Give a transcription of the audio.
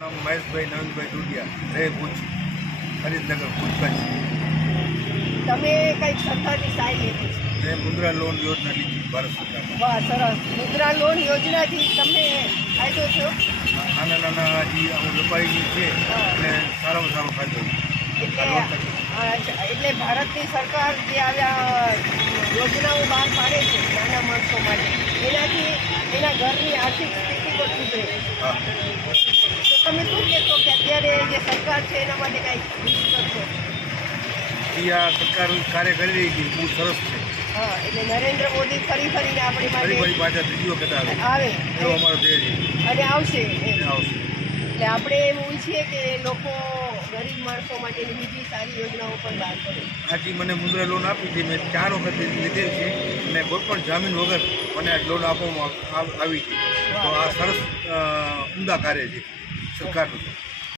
નામ મહેશભાઈ નવીનભાઈ ડુડિયા રહે ભુજ ફરીદનગર ભુજ કચ્છ. તમે કંઈક સરકારની સહાય લીધી છે? મેં મુદ્રા લોન યોજના લીધી ભારત સરકારમાં. વાહ, સરસ. મુદ્રા લોન યોજનાથી તમને ફાયદો થયો? નાના નાના જે અમે વેપારી છે એને સારામાં સારો ફાયદો એટલે ભારતની સરકાર જે આવ્યા યોજનાઓ બહાર પાડે છે નાના માણસો માટે, એનાથી એના ઘરની આર્થિક સ્થિતિ પણ સુધરે. હા. તો તમે શું કહેશો કે અત્યારે જે સરકાર છે એના માટે કાંઈક વિશ કરશો? જે આ સરકાર કાર્ય કરી રહી છે બહુ સરસ છે. હા, એટલે નરેન્દ્ર મોદી ફરી ફરીને આપણી ફરી ફરી માટે પાછા ત્રીજી વખત આવે આવે એવો અમારો ધ્યેય છે. અને આવશે એમ. એ આવશે. એટલે આપણે એમ ઈચ્છીએ કે લોકો ગરીબ માણસો માટેની બીજી સારી યોજનાઓ પણ બહાર કરે. આજે મને મુદ્રા લોન આપી છે, મેં 4 વખત લીધેલ છે અને કોઈ પણ જામીન વગર મને આ લોન આપવામાં આવી છે. તો આ સરસ ઉમદા કાર્ય છે સરકારનું.